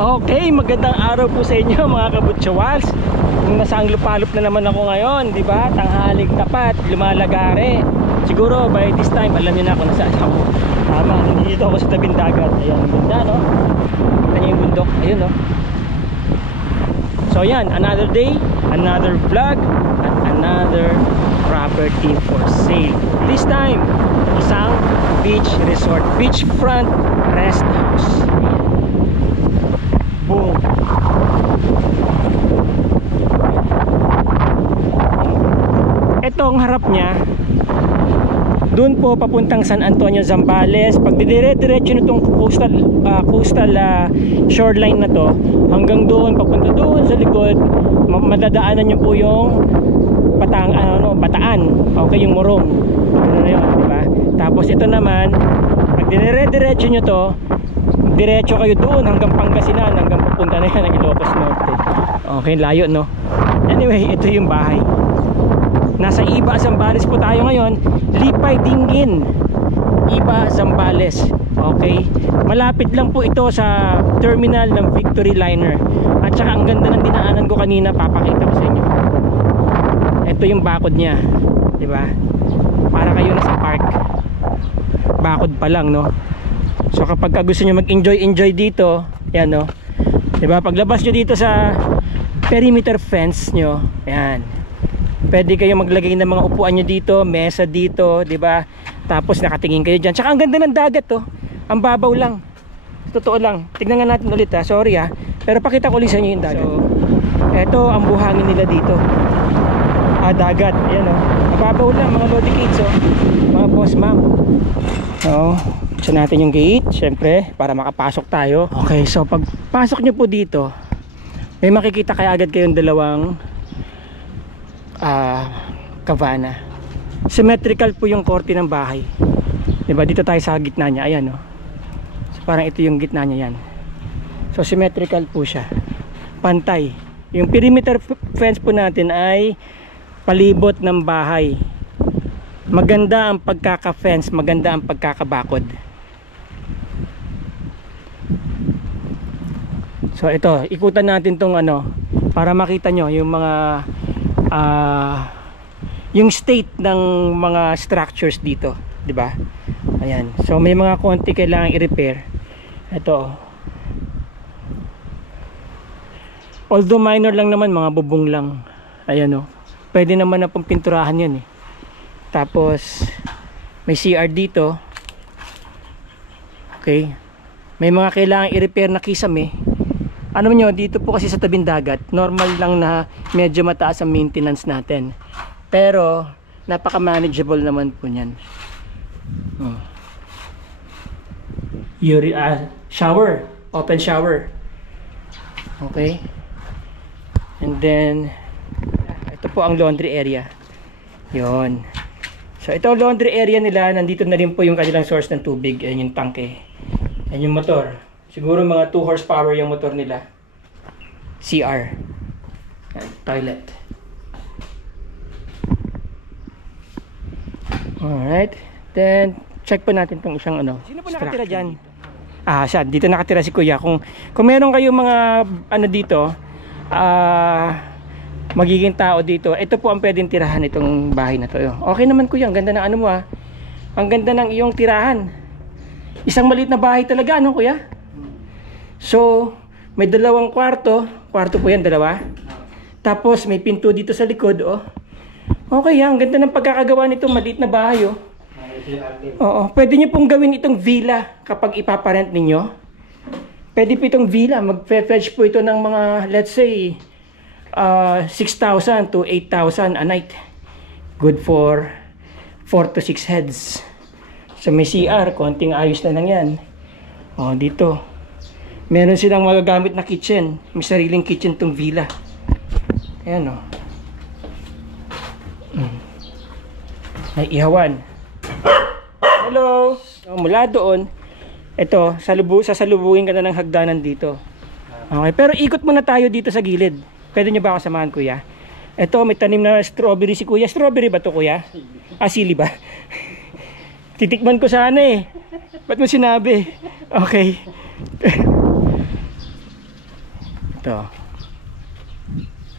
Okay, magandang araw po sa inyo mga kabutsyawals. Kung nasa Anglopalop na naman ako ngayon, di ba? Tanghaling tapat, lumalagare. Siguro by this time, alam niyo na kung nasaan ako. Tama, nandito ako sa tabing dagat. Ayan, ang ganda, no? Kita niyo yung bundok, ayun, no? So yan, another day, another vlog, at another property for sale. This time, isang beach resort, beachfront rest house. Boom. Itong harap niya, doon po papuntang San Antonio, Zambales. Pag dire-diretso nitong coastal shoreline na to, hanggang doon, papunta doon sa likod, madadaanan nyo po yung Bataan. Okay, yung Morong. Ano na yun, diba? Tapos ito naman, pag dire-diretso nyo to, diretso kayo doon hanggang Pangasinan, hanggang papunta na yan ng Ilocos Norte. Okay, layo, no? Anyway, ito yung bahay. Nasa Iba, Zambales po tayo ngayon. Lipay Dinggin, Iba, Zambales. Okay, malapit lang po ito sa terminal ng Victory Liner. At saka ang ganda ng dinaanan ko kanina, papakita ko sa inyo. Ito yung bakod niya, di ba? Para kayo nasa park. Bakod pa lang, no? So kapag gusto nyo mag-enjoy dito, yan, no? Diba? Paglabas nyo dito sa perimeter fence nyo, yan, pwede kayo maglagay ng mga upuan nyo dito, mesa dito, diba? Tapos nakatingin kayo dyan. Tsaka ang ganda ng dagat, to. Ang babaw lang. Totoo lang. Tignan nga natin ulit, ha. Sorry, ha. Pero pakita ko ulit sa inyo yung dagat. So, eto ang buhangin nila dito. Dagat. Ayan, oh. Mababaw lang, mga lodi kids, oh. Mga boss, ma'am. So, buksan natin yung gate, syempre, para makapasok tayo. Okay, so pag pasok nyo po dito, may makikita kaya agad kayong dalawang cabana. Symmetrical po yung korte ng bahay. Diba, dito tayo sa gitna niya, ayan, oh. So parang ito yung gitna niya, yan. So symmetrical po siya. Pantay. Yung perimeter fence po natin ay palibot ng bahay. Maganda ang pagkaka-fence, maganda ang pagkakabakod. So ito, ikutan natin tong para makita nyo yung mga yung state ng mga structures dito, di ba? Ayan. So may mga konti kailangan i-repair. Ito. Although minor lang naman, mga bubong lang. Ayan, oh. Pwede naman na pong pinturahan 'yan, eh. Tapos may CR dito. Okay. May mga kailangan i-repair na kisame. Ano nyo, dito po kasi sa tabing dagat, normal lang na medyo mataas ang maintenance natin. Pero napaka-manageable naman po niyan. Shower, open shower. Okay. And then ito po ang laundry area. Yon. So ito laundry area nila, nandito na rin po yung kanilang source ng tubig. Ayan yung tangke. Ayan yung motor. Siguro mga 2 horsepower yung motor nila. CR. Ayan, toilet. Alright. Then check po natin tong isang Sino po nakatira dyan? Siya. Dito nakatira si Kuya. Kung meron kayong mga dito, magiging tao dito, ito po ang pwedeng tirahan itong bahay na to. Okay naman, Kuya, ang ganda ng mo, ha. Ang ganda ng iyong tirahan. Isang maliit na bahay talaga, Kuya? So may dalawang kwarto po yan, dalawa. Tapos may pinto dito sa likod, oh. Okay, ang ganda ng pagkakagawa nitong maliit na bahay, oh. Oo, pwede nyo pong gawin itong villa kapag ipaparent ninyo. Pwede po itong villa, mag-fetch po ito ng mga, let's say 6,000 to 8,000 a night. Good for 4 to 6 heads. So may CR, konting ayos na lang yan. Dito meron silang magagamit na kitchen. May sariling kitchen tong villa. Ayan, may ihawan. Hello. Mula doon, ito, sasalubungin ka na ng hagdanan dito. Okay, pero ikot muna tayo dito sa gilid. Pwede nyo ba ako samahan, Kuya? Ito, may tanim na strawberry si Kuya. Strawberry ba to, Kuya? Sili ba? Titikman ko sana, eh. Ba't mo sinabi? Okay. Ito.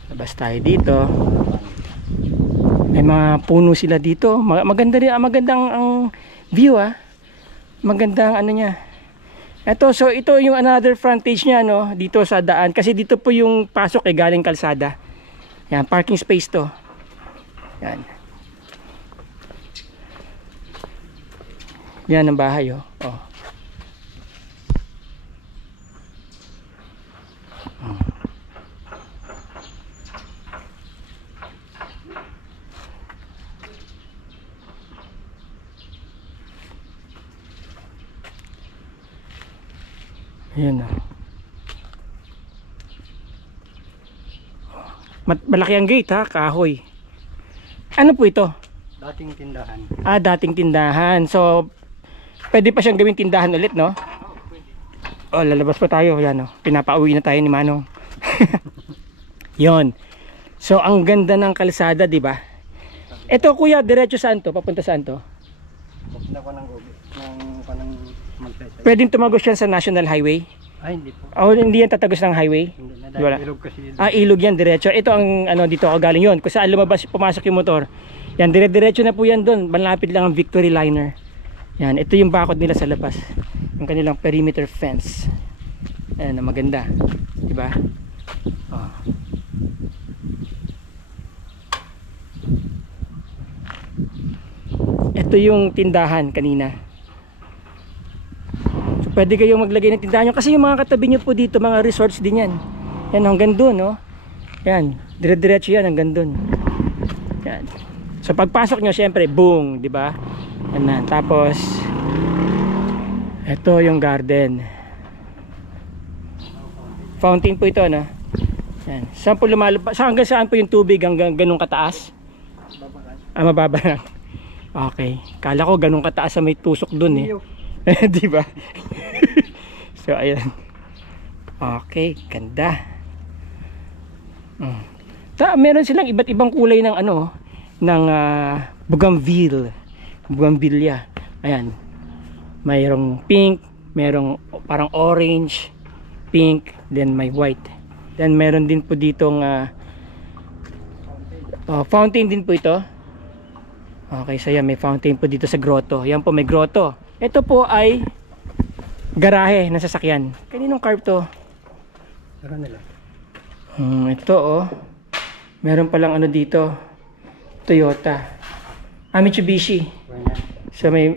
Labas tayo dito. May mga puno sila dito. Maganda rin, magandang ang view Magandang ano niya. Ito, so ito yung another frontage niya, no, dito sa daan. Kasi dito po yung pasok galing kalsada. Yan, parking space to. Yan. Yan ang bahay, oh. Ayan, oh. Malaki ang gate, kahoy. Ano po ito? Dating tindahan. Dating tindahan. So pwede pa siyang gawing tindahan ulit, no? Lalabas pa tayo. Yan, oh. Pinapauwi na tayo ni Manong. Yon. So ang ganda ng kalsada, di ba? Ito, kuya, diretso saan to? Papunta saan to? Papunta ko ng Magsaysay. Pwedeng tumagos yan sa National Highway? Ay, hindi po. Hindi yan tatagos ng highway? Hindi na, Wala. dahil ilog kasi. Ilog yan, diretso. Ito ang dito ako galing yon. Kung saan lumabas, pumasok yung motor. Yan, dire-diretso na po yan doon. Malapit lang ang Victory Liner. Yan, ito yung bakod nila sa labas. Yung kanilang perimeter fence. Ayan, maganda. Diba? Ito yung tindahan kanina. So pwede kayong maglagay ng tindahan nyo. Kasi yung mga katabi nyo po dito, mga resorts din yan. Yan, hanggang doon, no? Yan, dire-diretso yan hanggang doon. Yan. So pagpasok nyo, syempre, boom, di ba? Yan na. Tapos, ito yung garden. Fountain po ito, no? Yan. Saan po lumalabas? Hanggang saan po yung tubig? Hanggang ganun kataas? Mababa lang. Okay. Kala ko ganun kataas sa may tusok dun, eh. Di ba? So, ayan. Okay, ganda. Meron silang iba't ibang kulay ng ng bougainvillea. Ayan. Mayroong pink, mayroong parang orange, pink, then may white. Then meron din po ditong fountain din po ito. Okay, so yan, may fountain po dito sa grotto. Yan po, may grotto. Ito po ay garahe ng sasakyan. Kaninong car to? Meron nila. Ito, oh. Meron palang dito. Toyota. Mitsubishi. So may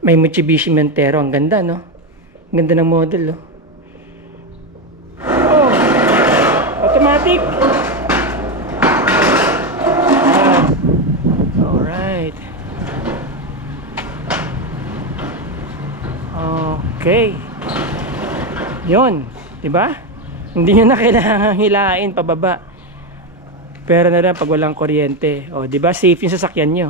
Mitsubishi Montero. Ang ganda, no? Ang ganda ng model, oh. Automatic. Alright. Okay. Yon, 'di ba? Hindi nyo na kailangan hilain pababa. Pero na lang pag walang kuryente. 'Di ba? Safe yung sasakyan nyo.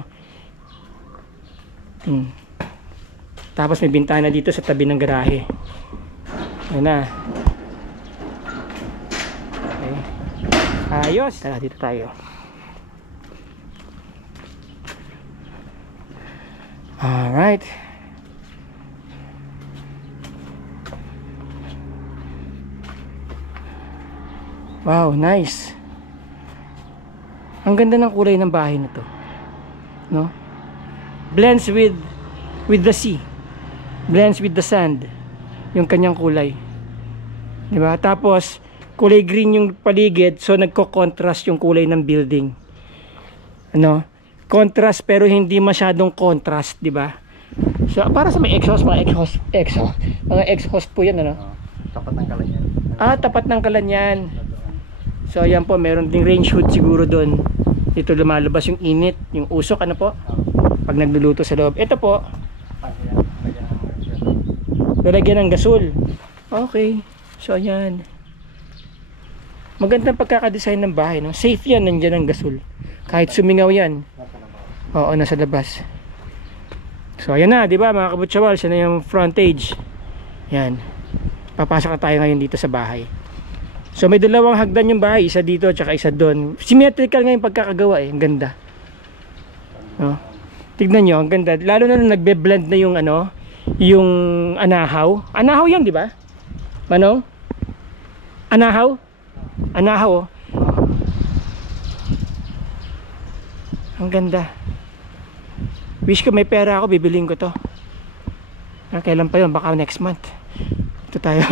Tapos may bintana dito sa tabi ng garahe. Ayan na. Okay. Ayos. Tara, dito tayo. Alright. Wow, nice. Ang ganda ng kulay ng bahay na to, no? Blends with the sea, blends with the sand, yung kanyang kulay, di ba? Tapos kulay green yung paligid, so nagko-contrast yung kulay ng building, contrast pero hindi masyadong contrast, di ba? So para sa may exhaust, mga exhaust po yan, Tapat ng Kalanyan. Tapat ng Kalanyan. So ayan po, meron ding range hood siguro doon. Dito lumalabas yung init, yung usok, po? Pag nagluluto sa loob. Ito po, lalagyan ng gasol. Okay. So ayan. Magandang pagkakadesign ng bahay, no? Safe yan, nandiyan ang gasol. Kahit sumingaw yan. Oo, nasa labas. So ayan na, di ba mga kabutsawal, siya na yung frontage. Yan. Papasok na tayo ngayon dito sa bahay. So may dalawang hagdan yung bahay, isa dito at isa doon. Symmetrical nga yung pagkakagawa, ang ganda. No? Tignan nyo, ang ganda. Lalo na nung nagbe-blend na yung yung anahaw. Anahaw yan, di ba? Manong? Anahaw? Anahaw, oh. Ang ganda. Wish ko may pera ako, bibiliin ko to. Kailan pa yun? Baka next month. Ito tayo.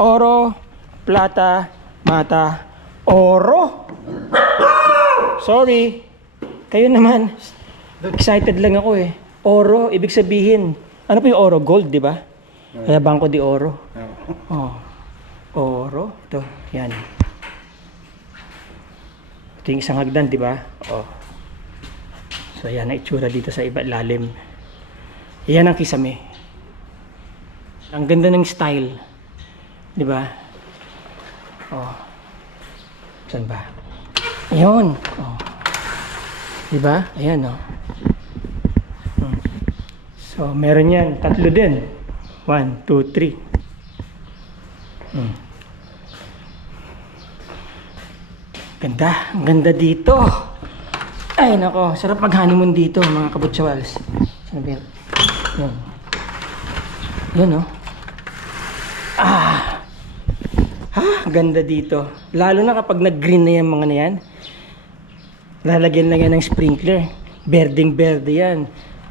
Oro, plata, mata, oro. Sorry. Kayo naman. Excited lang ako eh. Oro, ibig sabihin. Ano po yung oro? Gold, di ba? Kaya Banco de Oro. Oh. Oro. Ito. Yan. Ito yung isang hagdan, di ba? Oh. So yan ang itsura dito sa iba lalim. Yan ang kisame. Ang ganda ng style. Di ba? Oh. Saan ba? Ayun. Oh. Di ba? Ayan, oh. So meron yan. Tatlo din. 1, 2, 3. Ganda. Ang ganda dito. Ay nako, sarap mag-honeymoon dito mga kabutsawals. Saan ba yun? Yan. Yan, oh. Ganda dito. Lalo na kapag nag-green na yan mga na yan. Lalagyan lang yan ng sprinkler. Berdeng-berde yan.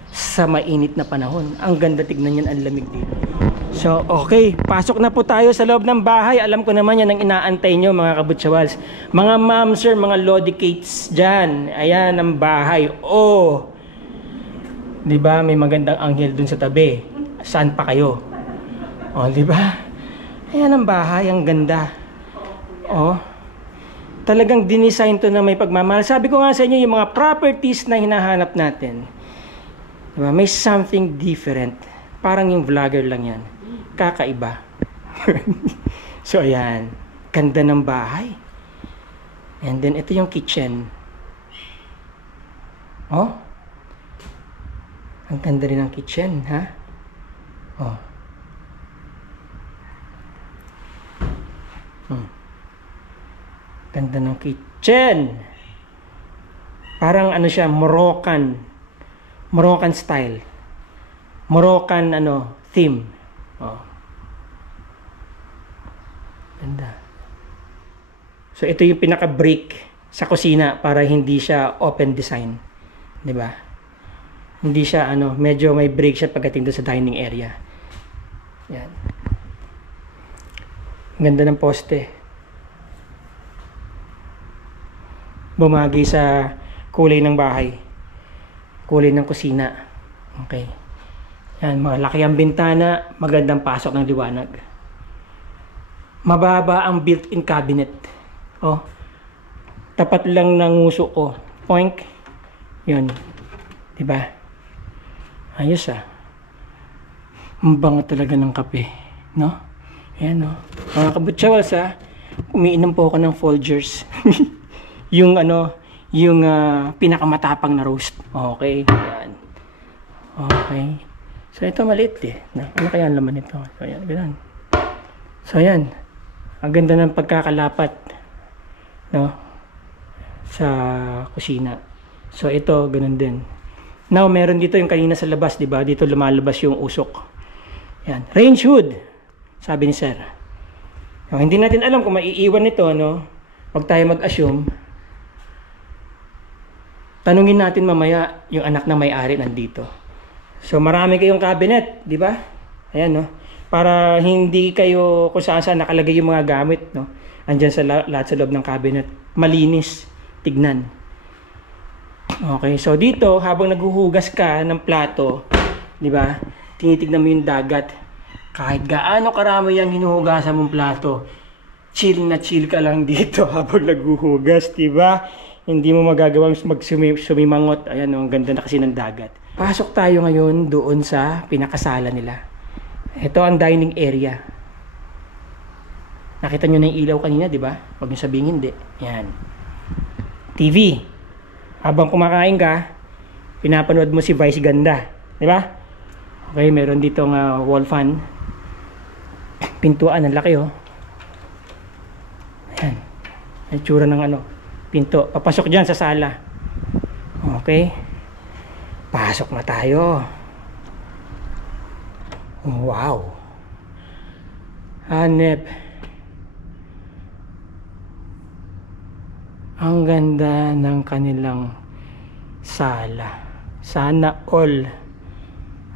Sa mainit na panahon. Ang ganda tignan yan, ang lamig dito. So, okay. Pasok na po tayo sa loob ng bahay. Alam ko naman yan ang inaantay nyo mga kabutsawals. Mga ma'am, sir, mga lodicates dyan. Ayan ang bahay. Oh! Diba? May magandang anghel dun sa tabi. Saan pa kayo? Oh, diba? Ayan ang bahay. Ang ganda. Oh. Talagang dinesign to na may pagmamahal. Sabi ko nga sa inyo, yung mga properties na hinahanap natin. Diba? May something different. Parang yung vlogger lang yan. Kakaiba. So ayan, ganda ng bahay. And then ito yung kitchen. Oh, ang ganda rin ng kitchen, ha? Oh. Ganda ng kitchen. Parang ano siya, Moroccan style. Moroccan theme. Oh. Ganda. So ito yung pinaka-brick sa kusina para hindi siya open design. 'Di ba? Hindi siya medyo may break siya pagdating doon sa dining area. Yan. Ganda ng poste. Bumagay sa kulay ng bahay. Kulay ng kusina. Okay. Yan, malaki ang bintana, magandang pasok ng liwanag. Mababa ang built-in cabinet. Oh. Tapat lang ng nguso ko. Poink. 'Yun. 'Di ba? Ayos ah. Ang bango talaga ng kape, no? Ayan, no. Mga kabutsawals ah, umiinom po ako ng Folgers. yung pinakamatapang na roast. Okay. Ayan. Okay. So ito maliit eh. Ano kaya ang laman nito? So ayan, ganun. So ayan. Ang ganda ng pagkakalapat, no? Sa kusina. So ito ganun din. Now meron dito yung kanina sa labas, 'di ba? Dito lumalabas yung usok. Yan, range hood. Sabi ni Sir. No, hindi natin alam kung maiiwan nito, no? Wag tayo mag-assume. Tanungin natin mamaya yung anak na may-ari nandito. So marami kayong cabinet, 'di ba? Ayan, no. Para hindi kayo kung saan nakalagay yung mga gamit, no. Andiyan sa lahat sa loob ng cabinet. Malinis tignan. Okay, so dito habang naghuhugas ka ng plato, 'di ba? Tinitignan mo yung dagat. Kahit gaano karami yung hinuhugasan mong plato, chill na chill ka lang dito habang naghuhugas, 'di ba? Hindi mo magagawang sumimangot. Ayan, ang ganda na kasi ng dagat. Pasok tayo ngayon doon sa pinakasala nila. Ito ang dining area. Nakita nyo na yung ilaw kanina, di ba? Huwag nyo sabihin hindi. Yan. TV. Habang kumakain ka, pinapanood mo si Vice Ganda. Di ba? Okay, meron ditong wall fan. Pintuan, ang laki oh. Ayan. Ang tsura ng pinto. Papasok dyan sa sala. Okay. Pasok na tayo. Wow. Hanep. Ang ganda ng kanilang sala. Sana all.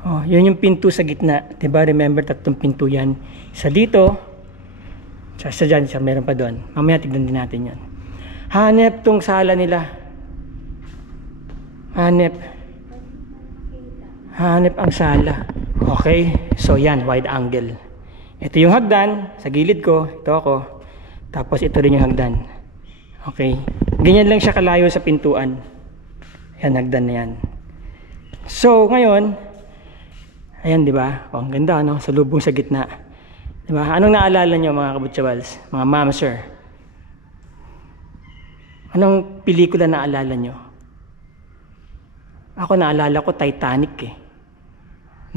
Oh, yun yung pinto sa gitna. Diba? Remember, 3 pinto yan. Isa dito. Sa dyan, meron pa doon. Mamaya tignan din natin yan. Hanep tong sala nila. Hanep ang sala. Okay. So yan, wide angle. Ito yung hagdan. Sa gilid ko. Ito ako. Tapos ito rin yung hagdan. Okay. Ganyan lang siya kalayo sa pintuan. Yan, hagdan na yan. So, ngayon, ayan, di ba? Oh, ang ganda, no? Sa lubong sa gitna. Di ba? Anong naalala nyo, mga kabutsawals? Mga ma'am, sir? Anong pelikula naalala nyo? Ako naalala ko Titanic eh.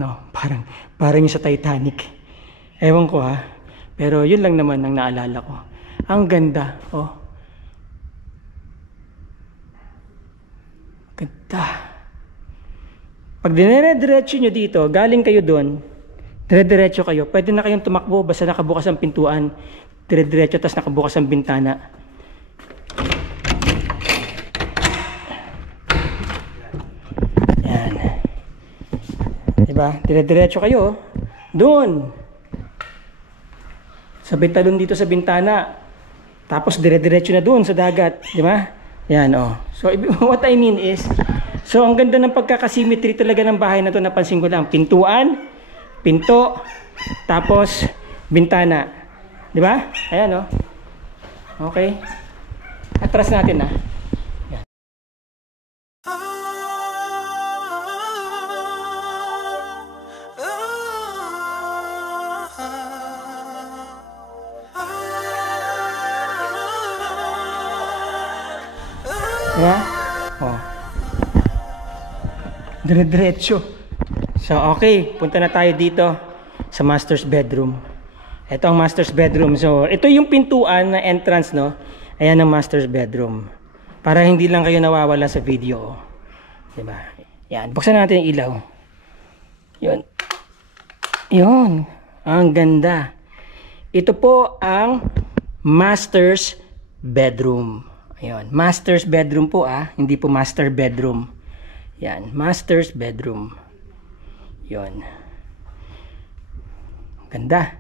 No, parang yung sa Titanic. Ewan ko ha. Pero yun lang naman ang naalala ko. Ang ganda, oh. Ganda. Pag dinire-diretso nyo dito, galing kayo doon, dire-diretso kayo, pwede na kayong tumakbo basta nakabukas ang pintuan, dire-diretso tas nakabukas ang bintana. Yan. Diba? Dire-diretso kayo, doon. Sabay talon dito sa bintana. Tapos dire-diretso na doon sa dagat, di ba? Yan, oh. So what I mean is, so ang ganda ng pagkakasymmetry talaga ng bahay na to, napansin ko lang. Pintuan, pinto, tapos bintana. Di ba? Ayan, oh. Okay. Atras natin, ah. Yan. Diba? Oh. Dire-diretso. So, okay. Punta na tayo dito sa master's bedroom. Ito ang master's bedroom. So, ito yung pintuan na entrance, no? Ayan ang master's bedroom. Para hindi lang kayo nawawala sa video. Diba? Yan. Buksan natin yung ilaw. Yun. Yun. Ang ganda. Ito po ang master's bedroom. Ayun, master's bedroom po hindi po master bedroom. Yan, master's bedroom. Yun. Ganda.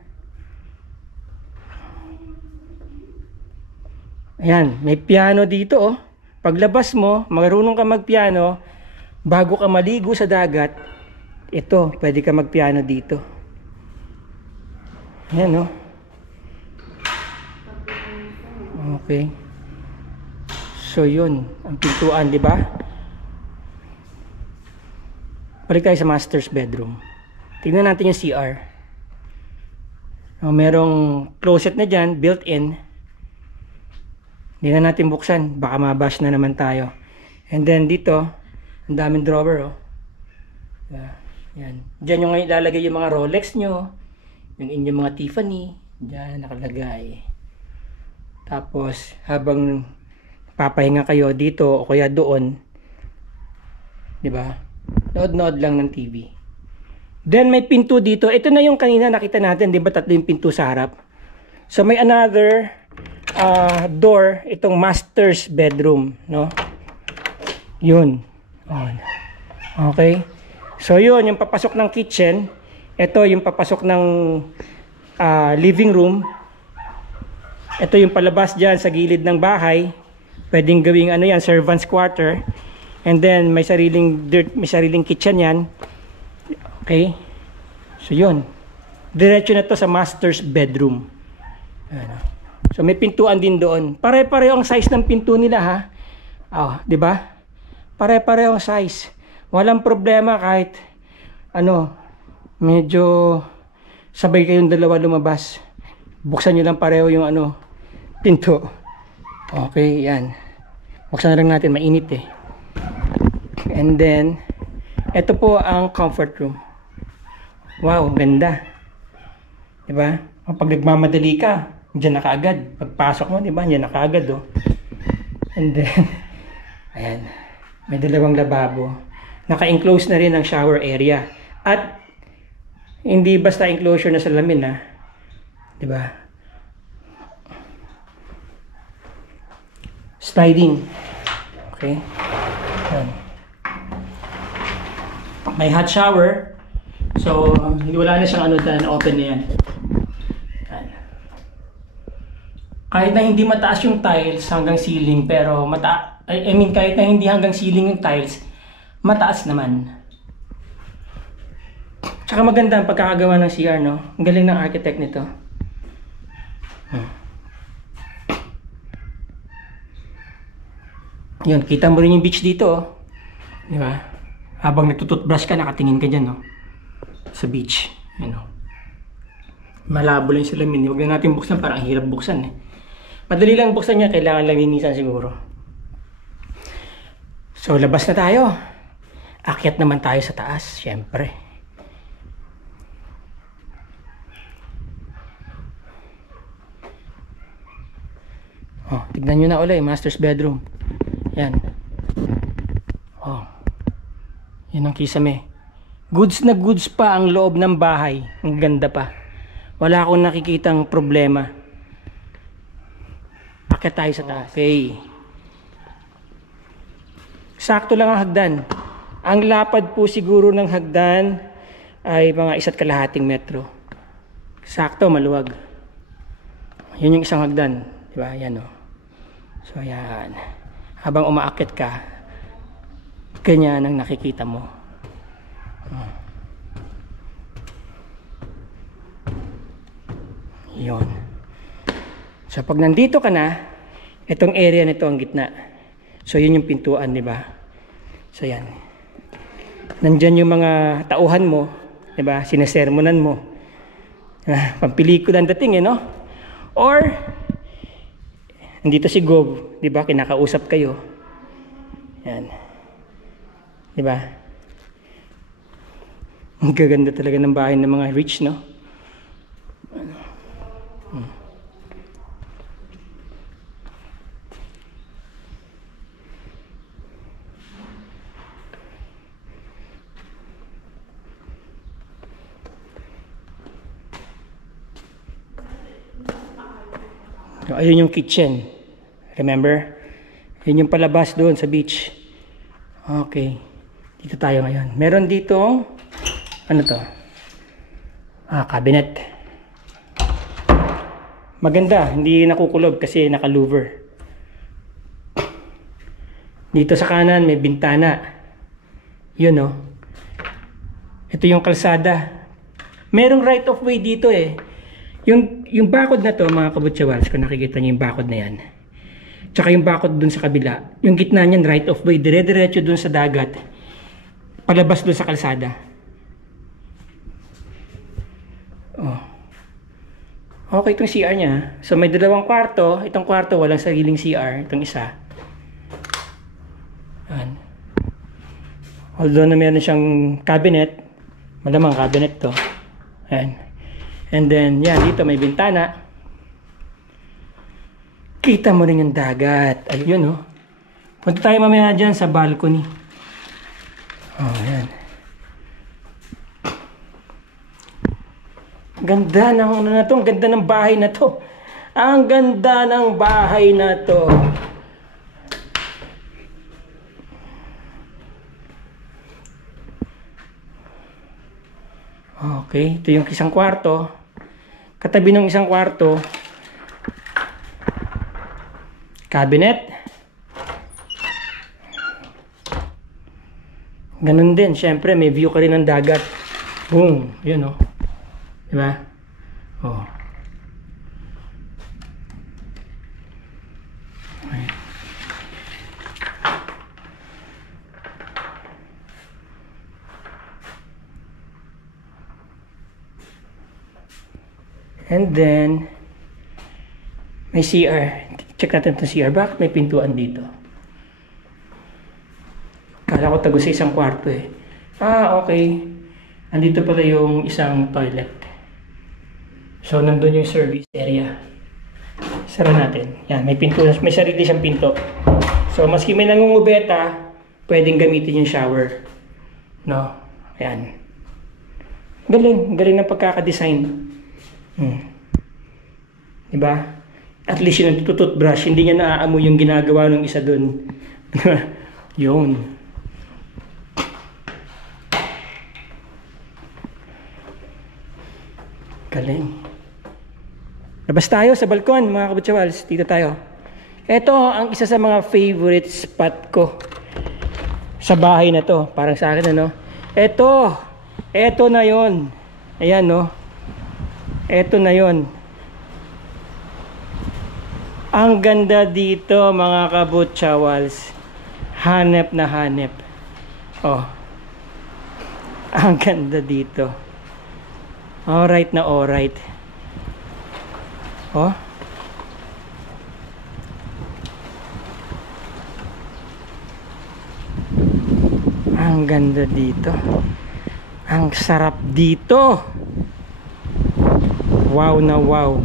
Ayan, may piano dito, oh. Paglabas mo, marunong ka magpiano, bago ka maligo sa dagat, ito, pwede ka magpiano dito. Ayan, oh. Okay. So yun, ang pintuan, di ba? Balik tayo sa master's bedroom. Tingnan natin yung CR. Merong closet na dyan, built-in. Hindi na natin buksan, baka mabash na naman tayo. And then dito, ang daming drawer, oh. Yan. Diyan yung ilalagay yung mga Rolex nyo, yung inyong mga Tiffany, diyan nakalagay. Tapos, habang papahinga kayo dito o kaya doon, di ba? Nood-nood lang ng TV. Then may pinto dito. Ito na yung kanina nakita natin, di ba? 3 yung pinto sa harap. So may another door, itong master's bedroom, no? Yun. Okay. So yun, yung papasok ng kitchen. Ito yung papasok ng living room. Ito yung palabas dyan sa gilid ng bahay. Pwedeng gawing ano yan, servant's quarter. And then may sariling kitchen yan. Okay? So yun. Diretso na to sa master's bedroom. Ayan. So may pintuan din doon. Pare-pareho ang size ng pinto nila, ha. Oh, 'di ba? Pare-pareho ang size. Walang problema kahit ano, medyo sabay kayong dalawa lumabas. Buksan niyo lang pareho yung ano, pinto. Okay, yan. Buksan na lang natin, mainit eh. And then, ito po ang comfort room. Wow, ganda. Diba? Pag nagmamadali ka, dyan na kaagad. Pagpasok mo, diba? Dyan na kaagad, oh. And then, ayan. May 2 lababo. Naka-enclose na rin ang shower area. At, hindi basta enclosure na salamin, ha. Diba? Sliding. Okay. Yan. May hot shower. So, wala na siyang ano dyan, open na yan. Yan. Kahit na hindi mataas yung tiles hanggang ceiling, pero kahit na hindi hanggang ceiling yung tiles, mataas naman. Tsaka maganda ang pagkakagawa ng CR, no? Ang galing ng architect nito. Yun, kita mo rin yung beach dito, oh. Di ba? Habang nagtututbrush ka, nakatingin ka dyan, no? Sa beach. Yun, oh. Malabo lang yung salamin. Huwag na natin buksan, parang ang hirap buksan, eh. Madali lang buksan niya, kailangan lang linisan siguro. So, labas na tayo. Akyat naman tayo sa taas, syempre. Oh, tignan nyo na ulit, master's bedroom. Yan. Oh. Yan ang kisame. Goods na goods pa ang loob ng bahay. Ang ganda pa. Wala akong nakikitang problema. Akyat tayo sa taas. Okay. Sakto lang ang hagdan. Ang lapad po siguro ng hagdan ay mga 1.5 metro. Sakto, maluwag. Yun yung isang hagdan. Diba? Yan, oh. So, yan. Habang umaakyat ka, ganyan ang nakikita mo. Yun. So, pag nandito ka na, itong area nito ang gitna. So, yun yung pintuan, di ba? So, yan. Nandyan yung mga tauhan mo, di ba? Sinesermonan mo. Pampelikula ang dating, eh, no? Or, nandito si Gob, di ba? Kinakausap kayo. Yan. Di ba? Ang gaganda talaga ng bahay ng mga rich, no? So, ayun yung kitchen. Remember? Yun yung palabas doon sa beach. Okay. Dito tayo ngayon. Meron dito, ano to? Cabinet. Maganda. Hindi nakukulob kasi naka-louver. Dito sa kanan may bintana. Yun, oh. Ito yung kalsada. Merong right of way dito, eh. Yung bakod na to, mga kabutsawals, kung nakikita niyo yung bakod na yan. Tsaka yung bakod dun sa kabila. Yung gitna niyan, right of way, dire-diretso dun sa dagat. Palabas dun sa kalsada. Oh. Okay itong CR niya. So may dalawang kwarto. Itong kwarto, walang sariling CR. Itong isa. Yan. Although na meron siyang cabinet. Malamang cabinet to. Yan. And then, yan, dito may bintana. Kita mo rin yung dagat. Ayun, oh. Punta tayo mamaya dyan sa balcony. Oh, yan. Ganda ng ano na to. Ang ganda ng bahay na to. Ang ganda ng bahay na to. Okay, ito yung isang kwarto. Katabi ng isang kwarto, cabinet. Ganun din, syempre may view ka rin ng dagat. Boom, yun, oh. Diba? Oh. Okay. And then, may CR. Check natin itong CR. Bakit may pintuan dito? Kala ko tago sa isang kwarto, eh. Okay. Andito pala yung isang toilet. So, nandun yung service area. Sara natin. Yan, may pinto. May sarili siyang pinto. So, maski may nangungubeta, pwedeng gamitin yung shower. No? Ayan. Galing. Galing ng pagkakadesign. Diba? At least yun ang toothbrush, hindi niya naaamoy yung ginagawa ng isa dun. Yun. Galing. Labas tayo sa balkon, mga kabutsawals. Dito tayo. Ito ang isa sa mga favorite spot ko sa bahay na to. Parang sa akin, ano? Ito na yon. Ayan, no? Ito na yon. Ang ganda dito, mga kabutsawals. Hanep na hanep. Oh. Ang ganda dito. Alright na alright. Oh. Ang ganda dito. Ang sarap dito. Wow na wow.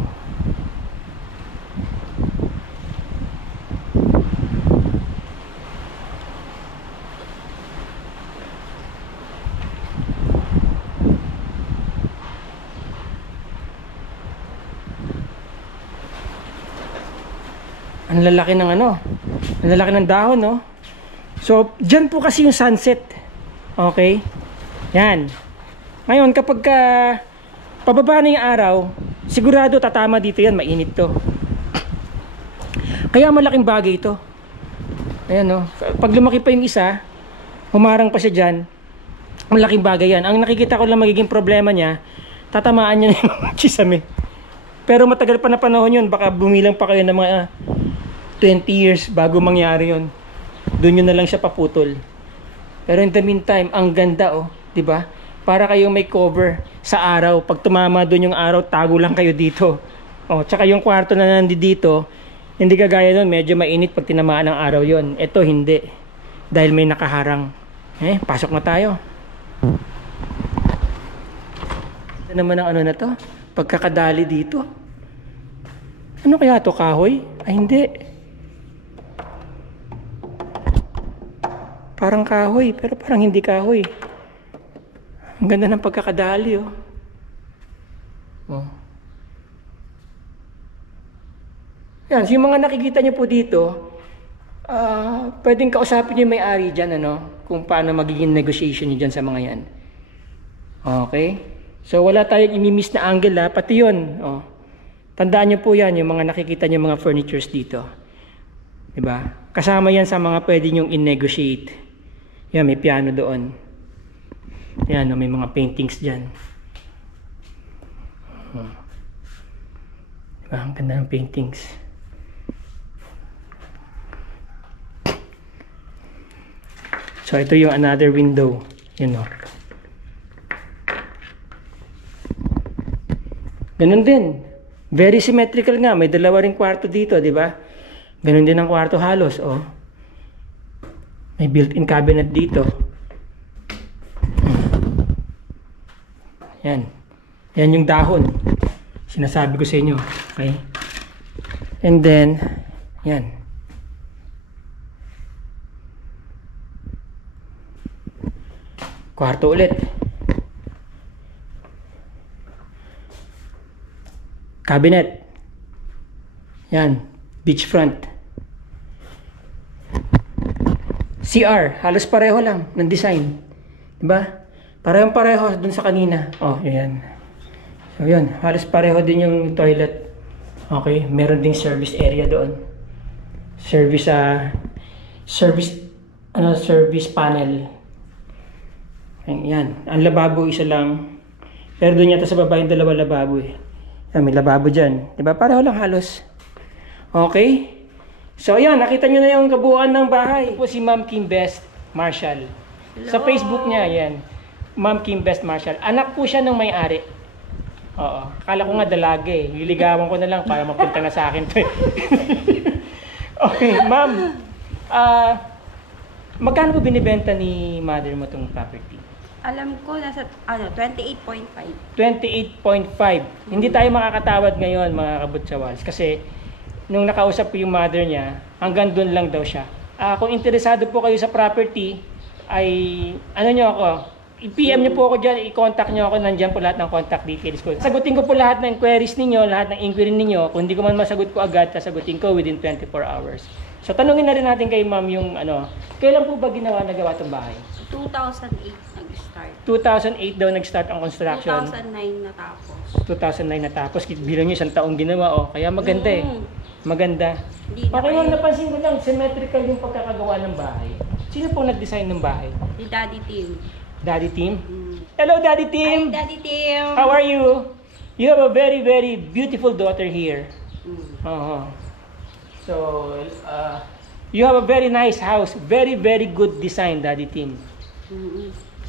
Ang lalaki ng ano, ang lalaki ng dahon, no? So, dyan po kasi yung sunset. Okay? Yan. Ngayon, kapag pababa na yung araw, sigurado tatama dito yan, mainit to. Kaya malaking bagay ito. Ayan, no? Pag lumaki pa yung isa, humarang pa siya dyan, malaking bagay yan. Ang nakikita ko lang magiging problema niya, tatamaan niya yung kisame. Pero matagal pa na panahon yun, baka bumilang pa kayo ng mga 20 years bago mangyari yon. Doon yun na lang siya paputol. Pero in the meantime, ang ganda, oh, 'di ba? Para kayong may cover sa araw. Pag tumama doon yung araw, tago lang kayo dito. Oh, tsaka yung kwarto na nandito, hindi kagaya noon, medyo mainit pag tinamaan ng araw yon. Ito hindi. Dahil may nakaharang. Pasok na tayo. Ito naman ang ano na to, pagkakadali dito. Ano kaya to, kahoy? Ay, hindi. Parang kahoy, pero parang hindi kahoy. Ang ganda ng pagkakadali, oh. Oh. Yan, so yung mga nakikita nyo po dito, pwedeng kausapin nyo yung may-ari dyan, ano, kung paano magiging negotiation nyo dyan sa mga yan. Okay? So wala tayong imimiss na angle, ha, pati yun. Oh. Tandaan nyo po yan, yung mga nakikita nyo mga furnitures dito. Diba? Kasama yan sa mga pwede nyong in-negotiate. Yan, may piano doon. Yan, may mga paintings dyan. Diba? Ang ganda ng paintings. So, ito yung another window. Yun, o. Ganun din. Very symmetrical nga. May dalawa ring kwarto dito, di ba? Ganun din ang kwarto halos, oh. May built-in cabinet dito. Yan. Yan yung dahon. Sinasabi ko sa inyo. Okay? And then, yan. Kwarto ulit. Cabinet. Yan. Beachfront. CR, halos pareho lang ng design. Diba? Parehong-pareho dun sa kanina. Oh, yan. So, yun. Halos pareho din yung toilet. Okay. Meron ding service area doon. Service panel. Yan. Ang lababo, isa lang. Pero doon yata sa baba yung dalawa lababo, eh. Yan, may lababo dyan. Diba? Pareho lang halos. Okay. So ayan, nakita nyo na yung kabuuan ng bahay. Ito po si Ma'am Kim Best Marshall. Hello. Sa Facebook niya, yan. Ma'am Kim Best Marshall. Anak po siya ng may-ari. Oo. Akala ko nga dalaga, eh. Liligawan ko na lang para mapunta na sa akin to, eh. Okay, ma'am. Magkano po binibenta ni mother mo itong property? Alam ko, nasa 28.5. 28.5. Hindi tayo makakatawad ngayon, mga kabutsawals. Kasi nung nakausap ko yung mother niya, hanggang doon lang daw siya. Kung interesado po kayo sa property, ay ano nyo ako, I-PM nyo po ako dyan, i-contact nyo ako, nandyan po lahat ng contact details ko. Sagutin ko po lahat ng queries ninyo, lahat ng inquiry ninyo. Kung hindi ko man masagot ko agad, sasagutin ko within 24 hours. So tanungin na rin natin kay ma'am yung kailan po ba nagawa itong bahay? 2008 nag-start. 2008 daw nag-start ang construction. 2009 natapos. 2009 natapos. Bilang nyo, isang taong ginawa. Oh. Kaya maganda eh. Maganda. Hindi na Okay kayo- ma'am, napansin ko lang, symmetrical yung pagkakagawa ng bahay. Sino po nag-design ng bahay? Si Daddy Tim. Daddy Tim? Mm. Hello Daddy Hi, Tim! Daddy Tim! How are you? You have a very, very beautiful daughter here. Mm. So, you have a very nice house. Very, very good design, Daddy Tim.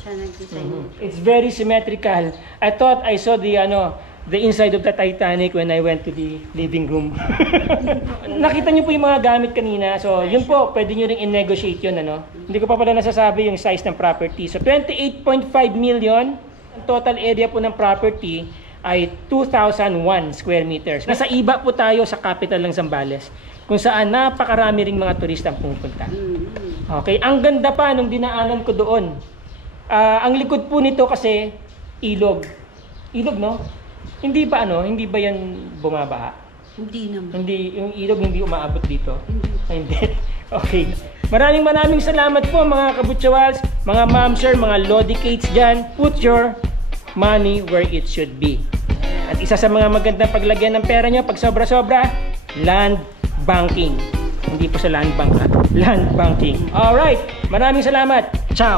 Siya nag-design. It's very symmetrical. I thought I saw the inside of the Titanic when I went to the living room. Nakita niyo po yung mga gamit kanina. So, yun po, pwede niyo rin i-negotiate yun, Hindi ko pa pala nasasabi yung size ng property. So, 28.5 million. Ang total area po ng property ay 2,001 square meters. Nasa iba po tayo sa capital ng Zambales, kung saan napakarami ring mga turista ang pumupunta. Okay, ang ganda pa nung dinaanan ko doon. Ang likod po nito kasi ilog. Ilog, no? Hindi ba hindi ba yan bumabaha? Hindi naman. Hindi, yung ilog hindi umaabot dito. Hindi. Ay, hindi. Okay. Maraming salamat po mga kabutchawals, mga ma'am sir, mga lodicates dyan. Put your money where it should be. At isa sa mga magandang paglagyan ng pera nyo pag sobra-sobra, land banking. Hindi po sa land bank, land banking. Alright, maraming salamat. Ciao!